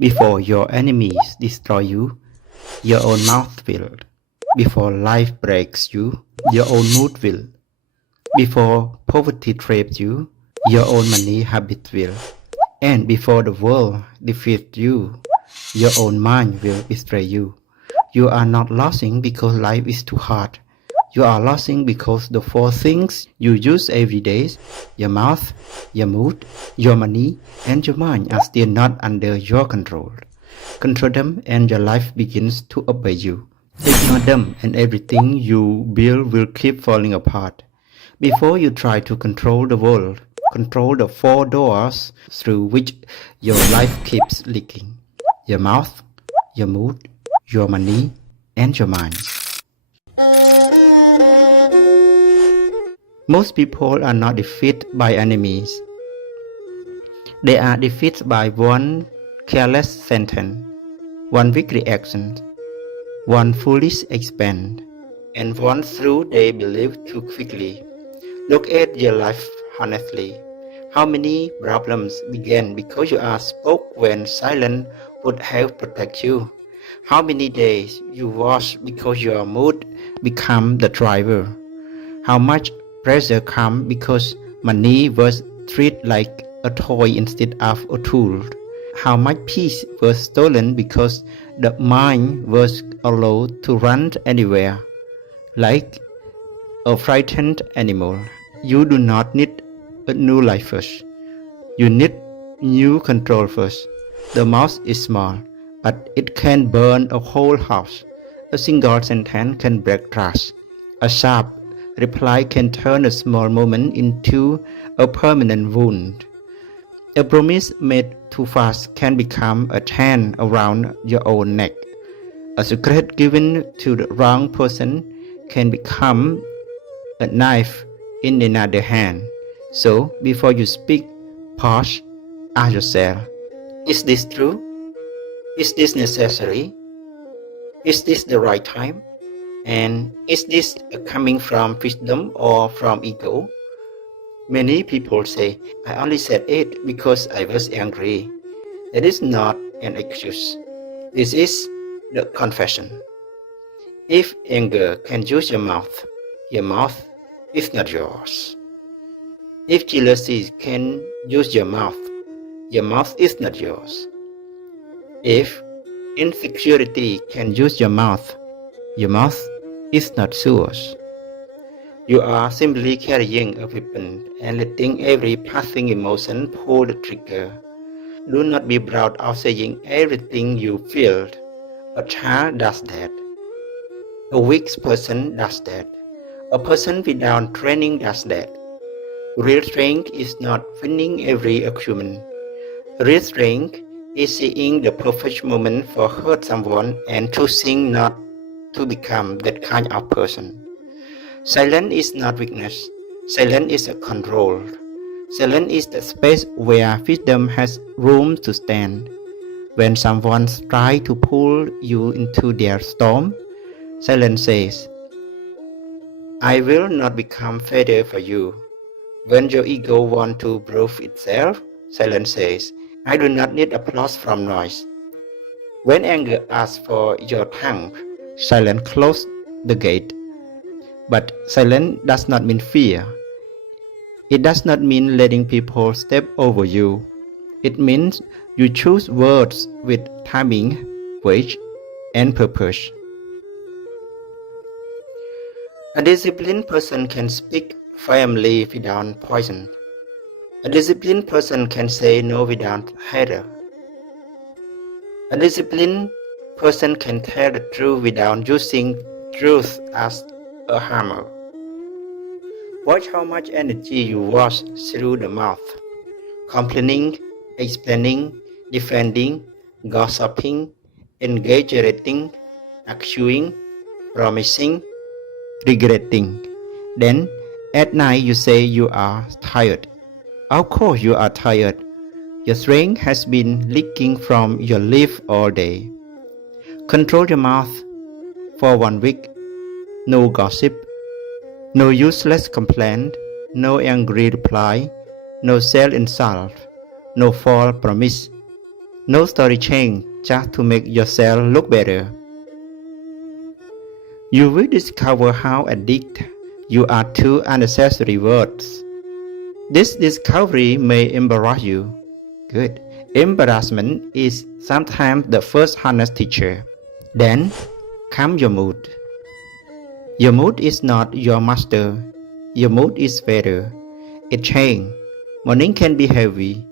Before your enemies destroy you, your own mouth will. Before life breaks you, your own mood will. Before poverty traps you, your own money habit will. And before the world defeats you, your own mind will betray you. You are not losing because life is too hard. You are losing because the four things you use every day, your mouth, your mood, your money, and your mind are still not under your control. Control them and your life begins to obey you. Ignore them and everything you build will keep falling apart. Before you try to control the world, control the four doors through which your life keeps leaking. Your mouth, your mood, your money, and your mind. Most people are not defeated by enemies. They are defeated by one careless sentence, one weak reaction, one foolish expense, and one truth they believe too quickly. Look at your life honestly. How many problems began because you are spoke when silence would have protected you? How many days you watch because your mood become the driver? How much pressure come because money was treated like a toy instead of a tool? How much peace was stolen because the mind was allowed to run anywhere, like a frightened animal? You do not need a new life first. You need new control first. The mouth is small, but it can burn a whole house. A single sentence can break trust. A sharp reply can turn a small moment into a permanent wound. A promise made too fast can become a chain around your own neck. A secret given to the wrong person can become a knife in another hand. So, before you speak, pause, ask yourself, is this true? Is this necessary? Is this the right time? And is this coming from wisdom or from ego? Many people say, I only said it because I was angry. That is not an excuse. This is the confession. If anger can use your mouth is not yours. If jealousy can use your mouth is not yours. If insecurity can use your mouth is not yours. You are simply carrying a weapon and letting every passing emotion pull the trigger. Do not be proud of saying everything you feel. A child does that. A weak person does that. A person without training does that. Real strength is not winning every argument. Real strength is seeing the perfect moment for hurt someone and choosing not to become that kind of person. Silence is not weakness. Silence is a control. Silence is the space where wisdom has room to stand. When someone tries to pull you into their storm, silence says, I will not become feather for you. When your ego wants to prove itself, silence says, I do not need applause from noise. When anger asks for your tongue, silence closes the gate. But silence does not mean fear. It does not mean letting people step over you. It means you choose words with timing, weight, and purpose. A disciplined person can speak firmly without poison. A disciplined person can say no without hatred. A disciplined person can tell the truth without using truth as a hammer. Watch how much energy you wash through the mouth, complaining, explaining, defending, gossiping, exaggerating, accusing, promising, regretting. Then at night you say you are tired. Of course you are tired. Your strength has been leaking from your lips all day. Control your mouth for 1 week. No gossip, no useless complaint, no angry reply, no self-insult, no false promise. No story change just to make yourself look better. You will discover how addicted you are to unnecessary words. This discovery may embarrass you. Good. Embarrassment is sometimes the first honest teacher. Then comes your mood. Your mood is not your master. Your mood is weather. It changes. Morning can be heavy.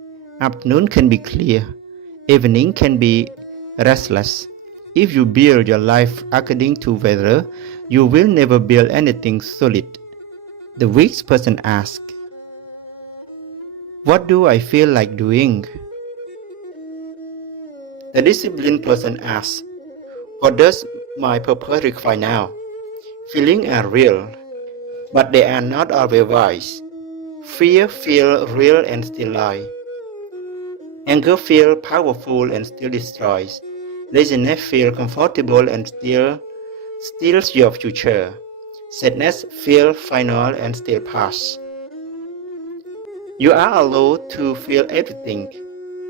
Afternoon can be clear. Evening can be restless. If you build your life according to weather, you will never build anything solid. The weak person asks, "What do I feel like doing?" The disciplined person asks, "What does my purpose require now?" Feelings are real, but they are not always wise. Fear feels real and still lies. Anger feels powerful and still destroys. Laziness feels comfortable and still steals your future. Sadness feels final and still pass. You are allowed to feel everything,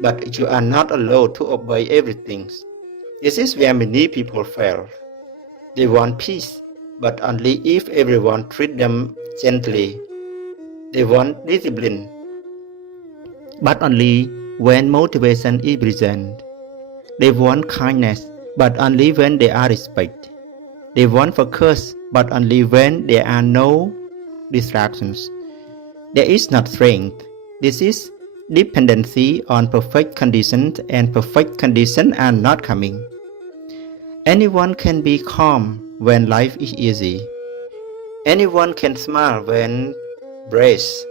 but you are not allowed to obey everything. This is where many people fail. They want peace, but only if everyone treats them gently. They want discipline, but only when motivation is present. They want kindness, but only when they are respected. They want focus, but only when there are no distractions. There is not strength. This is dependency on perfect conditions, and perfect conditions are not coming. Anyone can be calm when life is easy. Anyone can smile when braced.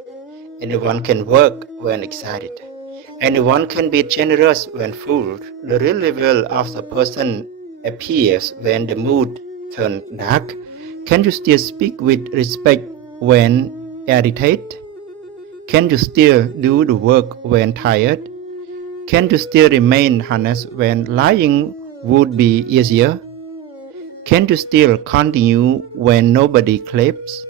Anyone can work when excited. Anyone can be generous when full. The real level of a person appears when the mood turns dark. Can you still speak with respect when irritated? Can you still do the work when tired? Can you still remain honest when lying would be easier? Can you still continue when nobody claps?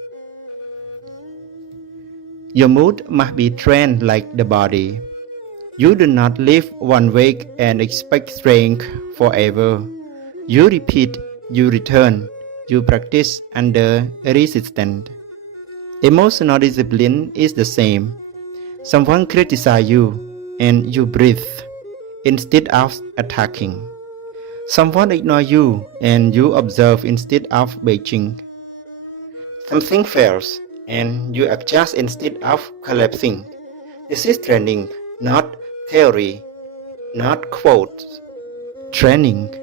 Your mood must be trained like the body. You do not live one week and expect strength forever. You repeat, you return, you practice under resistance. Emotional discipline is the same. Someone criticizes you and you breathe instead of attacking. Someone ignores you and you observe instead of bitching. Something fails and you adjust instead of collapsing. This is training, not theory, not quotes. Training.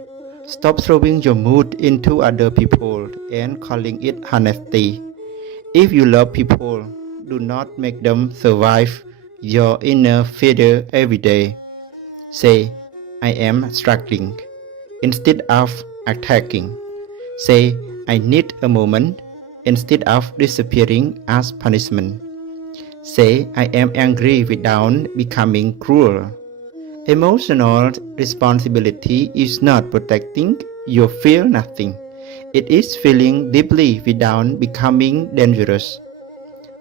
Stop throwing your mood into other people and calling it honesty. If you love people, do not make them survive your inner fear every day. Say, "I am struggling," instead of attacking. Say, "I need a moment," instead of disappearing as punishment. Say, "I am angry," without becoming cruel. Emotional responsibility is not protecting you feel nothing. It is feeling deeply without becoming dangerous.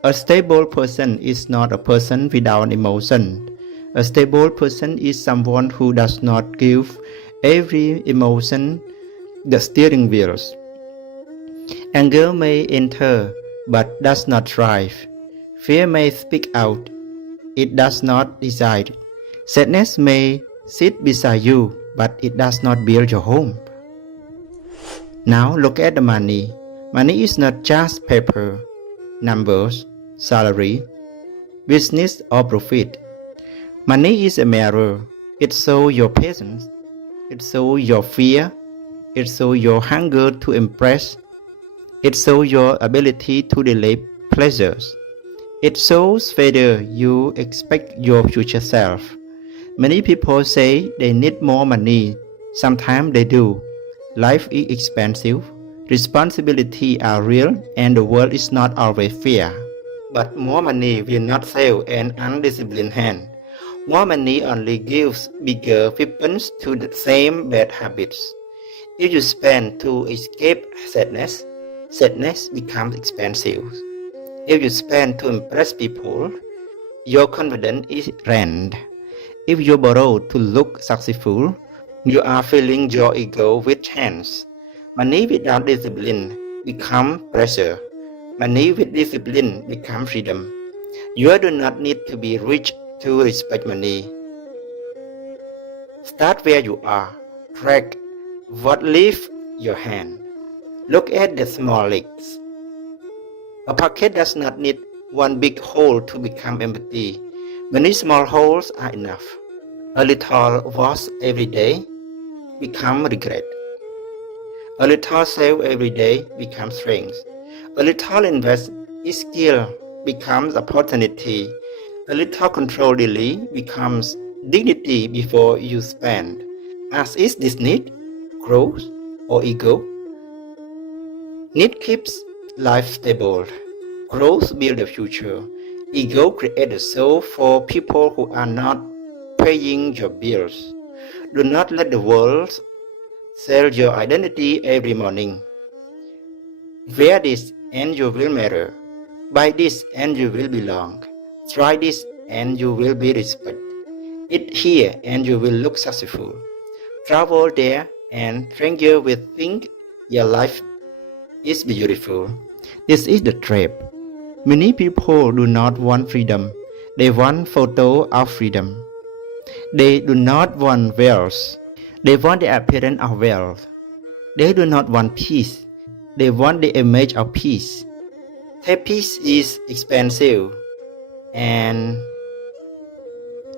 A stable person is not a person without emotion. A stable person is someone who does not give every emotion the steering wheels. Anger may enter, but does not drive. Fear may speak out. It does not decide. Sadness may sit beside you, but it does not build your home. Now look at the money. Money is not just paper, numbers, salary, business or profit. Money is a mirror. It shows your patience. It shows your fear. It shows your hunger to impress. It shows your ability to delay pleasures. It shows whether you expect your future self. Many people say they need more money. Sometimes they do. Life is expensive. Responsibilities are real and the world is not always fair. But more money will not save an undisciplined hand. More money only gives bigger weapons to the same bad habits. If you spend to escape sadness, sadness becomes expensive. If you spend to impress people, your confidence is rent. If you borrow to look successful, you are filling your ego with chance. Money without discipline becomes pressure. Money with discipline becomes freedom. You do not need to be rich to respect money. Start where you are. Track what leaves your hand. Look at the small leaks. A pocket does not need one big hole to become empty. Many small holes are enough. A little wash every day becomes regret. A little save every day becomes strength. A little invest in skill becomes opportunity. A little control daily becomes dignity before you spend. As is this need, growth, or ego? Need keeps life stable. Growth builds the future. Ego creates a soul for people who are not paying your bills. Do not let the world sell your identity every morning. Wear this and you will matter. Buy this and you will belong. Try this and you will be respected. Eat here and you will look successful. Travel there and strangers will think your life is beautiful. This is the trap. Many people do not want freedom. They want photo of freedom. They do not want wealth. They want the appearance of wealth. They do not want peace. They want the image of peace. That peace is expensive and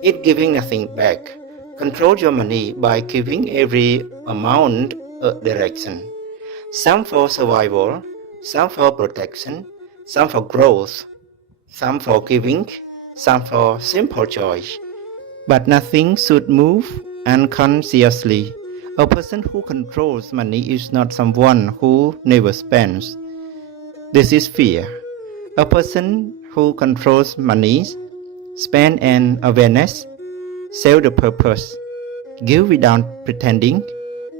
it giving nothing back. Control your money by giving every amount a direction. Some for survival, some for protection, some for growth, some for giving, some for simple joy. But nothing should move unconsciously. A person who controls money is not someone who never spends. This is fear. A person who controls money spends an awareness, sell the purpose, give without pretending,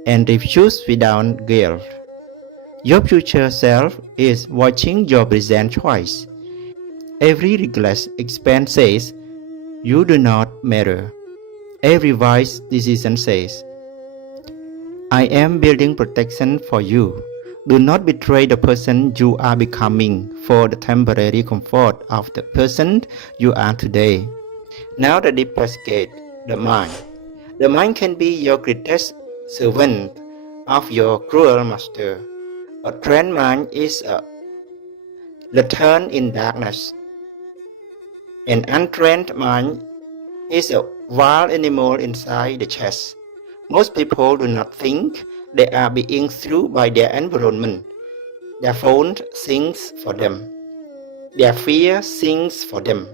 and refuse without guilt. Your future self is watching your present choice. Every reckless expense says, you do not matter. Every wise decision says, I am building protection for you. Do not betray the person you are becoming for the temporary comfort of the person you are today. Now the deepest gate, the mind. The mind can be your greatest servant of your cruel master. A trained mind is a lantern in darkness. An untrained mind is a wild animal inside the chest. Most people do not think they are being through by their environment. Their phone sings for them. Their fear sings for them.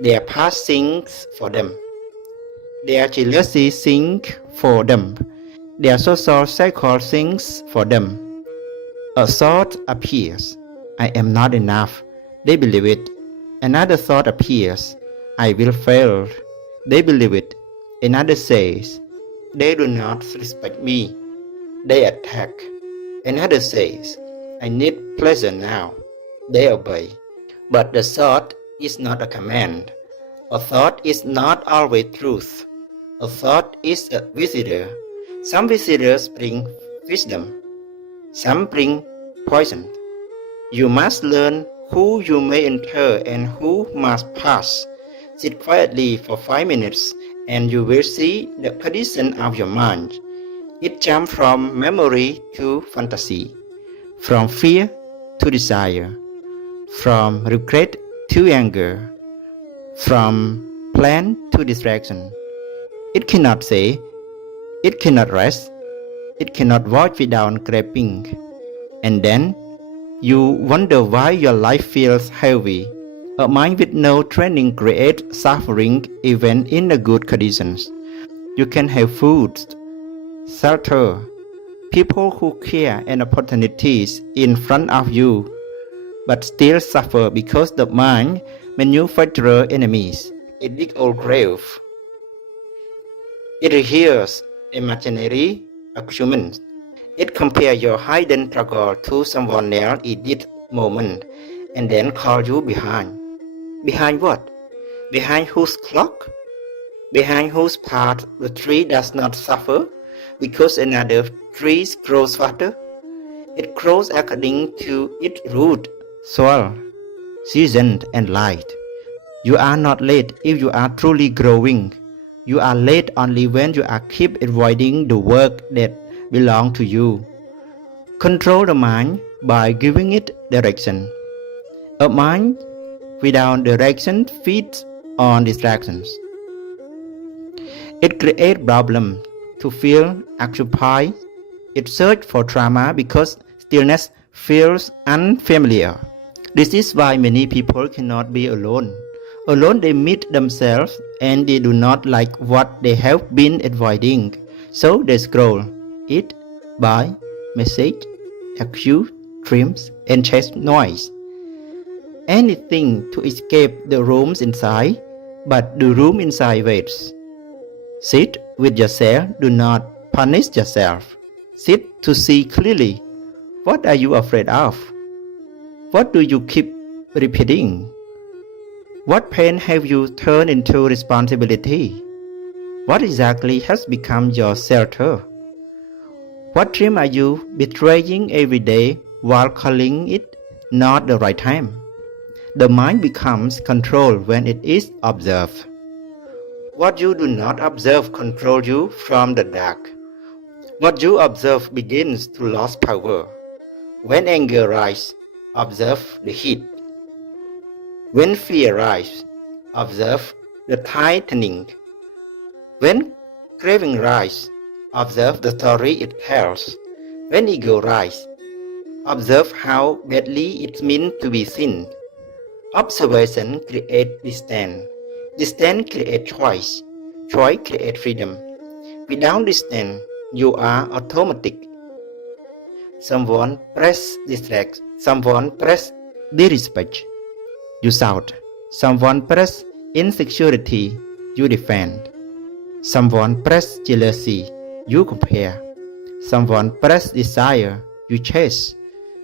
Their past sings for them. Their jealousy sings for them. Their social cycle sings for them. A thought appears, I am not enough. They believe it. Another thought appears, I will fail. They believe it. Another says, they do not respect me. They attack. Another says, I need pleasure now. They obey. But the thought is not a command. A thought is not always truth. A thought is a visitor. Some visitors bring wisdom. Some bring poison. You must learn who you may enter and who must pass. Sit quietly for 5 minutes and you will see the condition of your mind. It jumps from memory to fantasy, from fear to desire, from regret to anger, from plan to distraction. It cannot say, it cannot rest, it cannot walk without grabbing. And then you wonder why your life feels heavy. A mind with no training creates suffering even in the good conditions. You can have food, shelter, people who care and opportunities in front of you, but still suffer because the mind manufactures enemies. It digs old grave. It hears imaginary arguments. It compares your hidden struggle to someone else in this moment and then calls you behind. Behind what? Behind whose clock? behind whose path the tree does not suffer because another tree grows faster. It grows according to its root, soil, season, and light. You are not late if you are truly growing. You are late only when you are keep avoiding the work that belongs to you. Control the mind by giving it direction. A mind without direction feeds on distractions. It creates problems to feel occupied. It searches for drama because stillness feels unfamiliar. This is why many people cannot be alone. Alone they meet themselves and they do not like what they have been avoiding. So they scroll, eat, buy, message, accuse, dreams, and chase noise. Anything to escape the rooms inside, but the room inside waits. Sit with yourself, do not punish yourself. Sit to see clearly. What are you afraid of? What do you keep repeating? What pain have you turned into responsibility? What exactly has become your shelter? What dream are you betraying every day while calling it not the right time? The mind becomes controlled when it is observed. What you do not observe controls you from the dark. What you observe begins to lose power. When anger rises, observe the heat. When fear rises, observe the tightening. When craving rises, observe the story it tells. When ego rises, observe how badly it means to be seen. Observation creates distance. Distance creates choice. Choice creates freedom. Without distance, you are automatic. Someone press distract. Someone press disrespect. You shout. Someone press insecurity. You defend. Someone press jealousy. You compare. Someone press desire. You chase.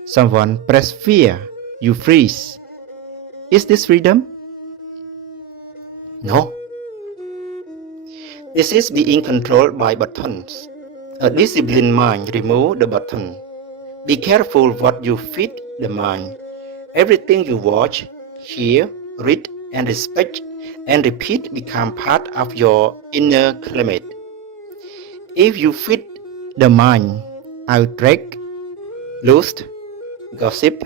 Someone press fear. You freeze. Is this freedom? No. This is being controlled by buttons. A disciplined mind removes the button. Be careful what you feed the mind. Everything you watch, hear, read, and respect and repeat become part of your inner climate. If you feed the mind outrage, lust, gossip,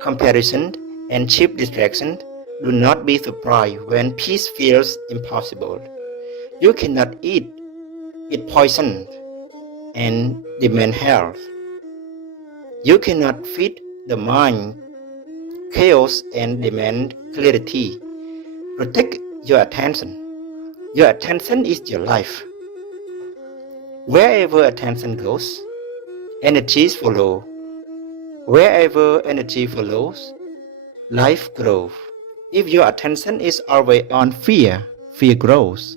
comparison, and cheap distraction, do not be surprised when peace feels impossible. You cannot eat poison and demand health. You cannot feed the mind chaos and demand clarity. Protect your attention. Your attention is your life. Wherever attention goes, energies follow. Wherever energy follows, life grows. If your attention is always on fear, fear grows.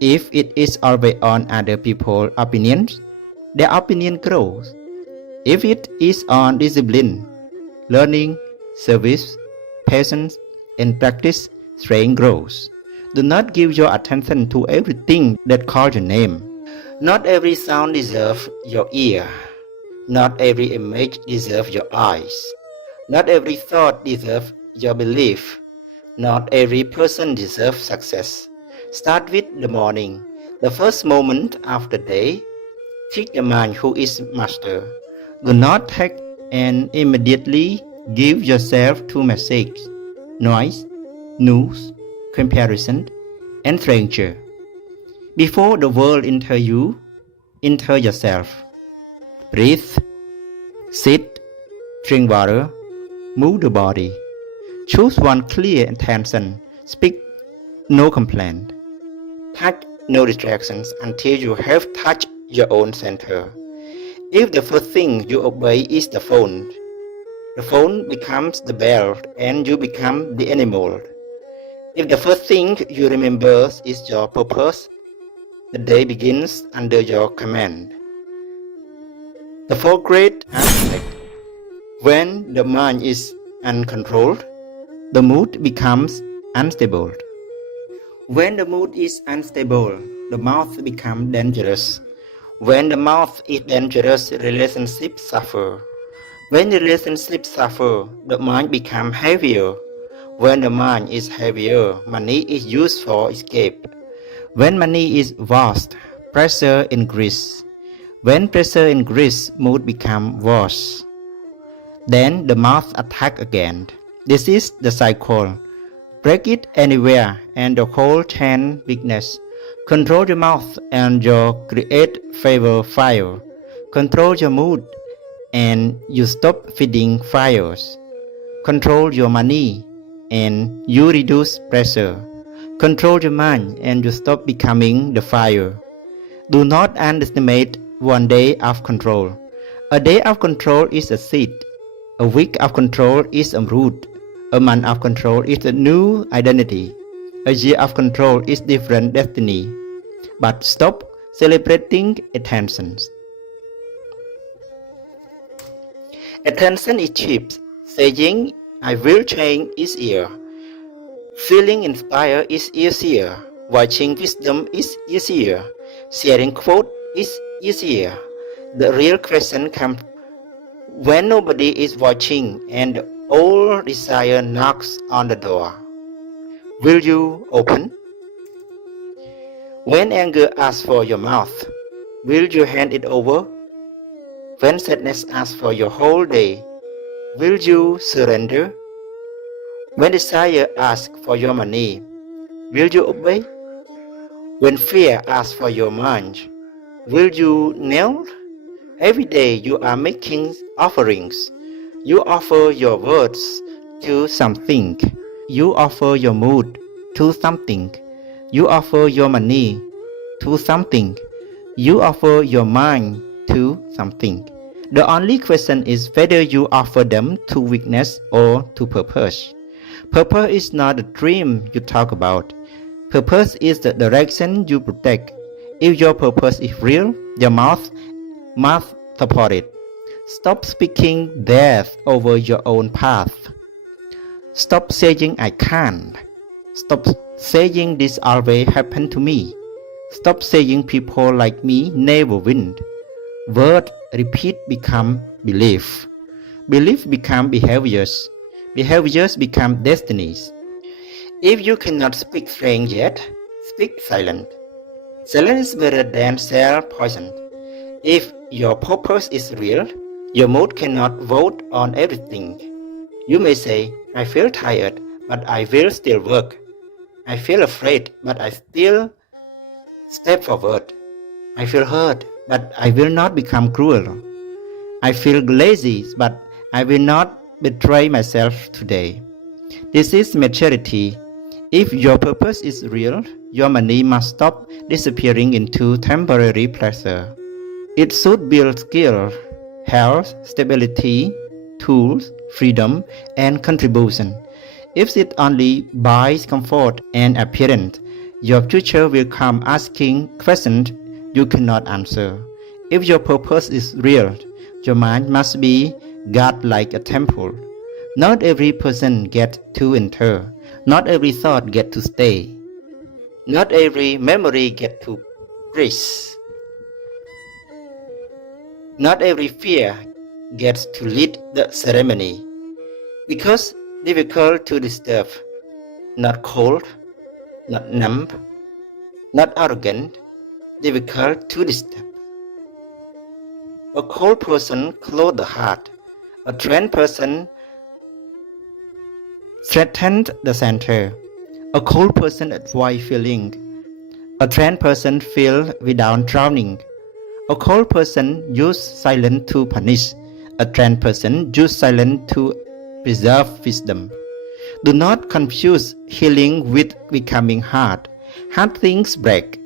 If it is always on other people's opinions, their opinion grows. If it is on discipline, learning, service, patience, and practice, strength grows. Do not give your attention to everything that calls your name. Not every sound deserves your ear. Not every image deserves your eyes. Not every thought deserves your belief. Not every person deserves success. Start with the morning, the first moment of the day. Teach the mind who is master. Do not take and immediately give yourself to message, noise, news, comparison, and stranger. Before the world enter you, enter yourself. Breathe, sit, drink water, move the body. Choose one clear intention. Speak no complaint. Touch no distractions until you have touched your own center. If the first thing you obey is the phone becomes the bell and you become the animal. If the first thing you remember is your purpose, the day begins under your command. The fourth great aspect. When the mind is uncontrolled, the mood becomes unstable. When the mood is unstable, the mouth becomes dangerous. When the mouth is dangerous, relationships suffer. When the relationships suffer, the mind becomes heavier. When the mind is heavier, money is used for escape. When money is vast, pressure increases. When pressure increases, mood becomes worse. Then the mouth attack again. This is the cycle. Break it anywhere and the whole chain weakness. Control your mouth and you create favor fire. Control your mood and you stop feeding fires. Control your money and you reduce pressure. Control your mind and you stop becoming the fire. Do not underestimate one day of control. A day of control is a seed. A week of control is a root. A month of control is a new identity. A year of control is different destiny. But stop celebrating attention. Attention is cheap. Saying I will change is easier. Feeling inspired is easier. Watching wisdom is easier. Sharing quote is easier. The real question comes when nobody is watching and all desire knocks on the door. Will you open? When anger asks for your mouth, will you hand it over? When sadness asks for your whole day, will you surrender? When desire asks for your money, will you obey? When fear asks for your mind, will you kneel? Every day you are making offerings. You offer your words to something. You offer your mood to something. You offer your money to something. You offer your mind to something. The only question is whether you offer them to weakness or to purpose. Purpose is not the dream you talk about. Purpose is the direction you protect. If your purpose is real, your mouth must support it. Stop speaking death over your own path. Stop saying I can't. Stop saying this always happened to me. Stop saying people like me never win. Word repeat become belief. Belief become behaviors. Behaviors become destinies. If you cannot speak strength yet, speak silent. Silence is better than share poison. If your purpose is real, your mood cannot vote on everything. You may say, I feel tired, but I will still work. I feel afraid, but I still step forward. I feel hurt, but I will not become cruel. I feel lazy, but I will not betray myself today. This is maturity. If your purpose is real, your money must stop disappearing into temporary pleasure. It should build skill, health, stability, tools, freedom, and contribution. If it only buys comfort and appearance, your future will come asking questions you cannot answer. If your purpose is real, your mind must be guarded like a temple. Not every person gets to enter. Not every thought gets to stay. Not every memory gets to breathe. Not every fear gets to lead the ceremony. Because difficult to disturb, not cold, not numb, not arrogant, difficult to disturb. A cold person clothes the heart. A trained person strengthens the center. A cold person avoids feeling. A trained person feels without drowning. A cold person uses silence to punish. A trained person uses silence to preserve wisdom. Do not confuse healing with becoming hard. Hard things break.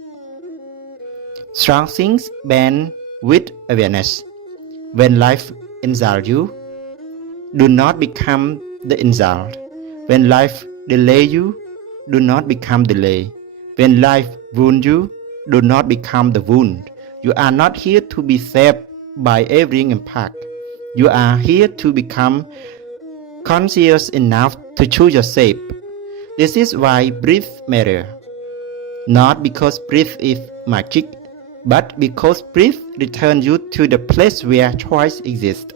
Strong things bend with awareness. When life insults you, do not become the insult. When life delays you, do not become delay. When life wounds you, do not become the wound. You are not here to be saved by every impact. You are here to become conscious enough to choose your shape. This is why breath matters. not because breath is magic, but because breath returns you to the place where choice exists.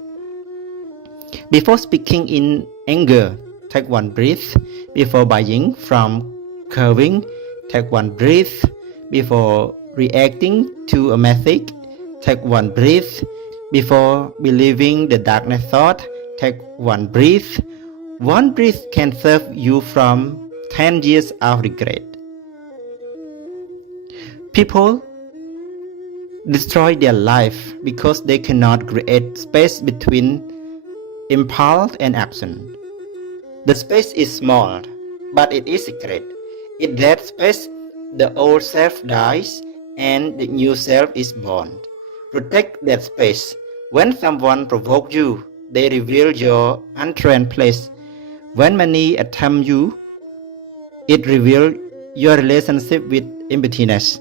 Before speaking in anger, take one breath. Before buying from curving, take one breath. Before reacting to a message, take one breath. Before believing the darkness thought, take one breath. One breath can save you from 10 years of regret. People destroy their life because they cannot create space between impulse and action. The space is small, but it is secret. In that space, the old self dies and the new self is born. Protect that space. When someone provokes you, they reveal your untrained place. When money attempts you, it reveals your relationship with emptiness.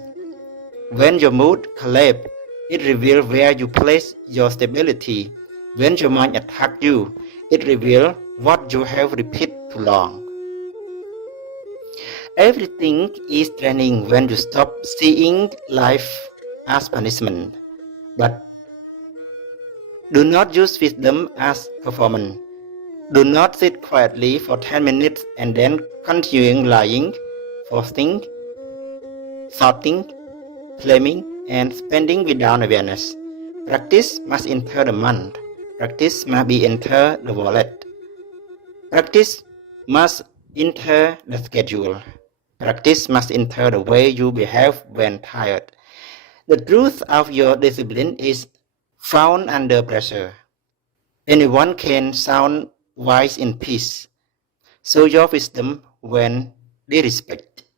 When your mood collapses, it reveals where you place your stability. When your mind attacks you, it reveals what you have repeated too long. Everything is training when you stop seeing life as punishment. But do not use wisdom as performance. Do not sit quietly for 10 minutes and then continuing lying, forcing, shouting, claiming, and spending without awareness. Practice must enter the mind. Practice must be enter the wallet. Practice must enter the schedule. Practice must enter the way you behave when tired. The truth of your discipline is found under pressure. Anyone can sound wise in peace. Show your wisdom when disrespect.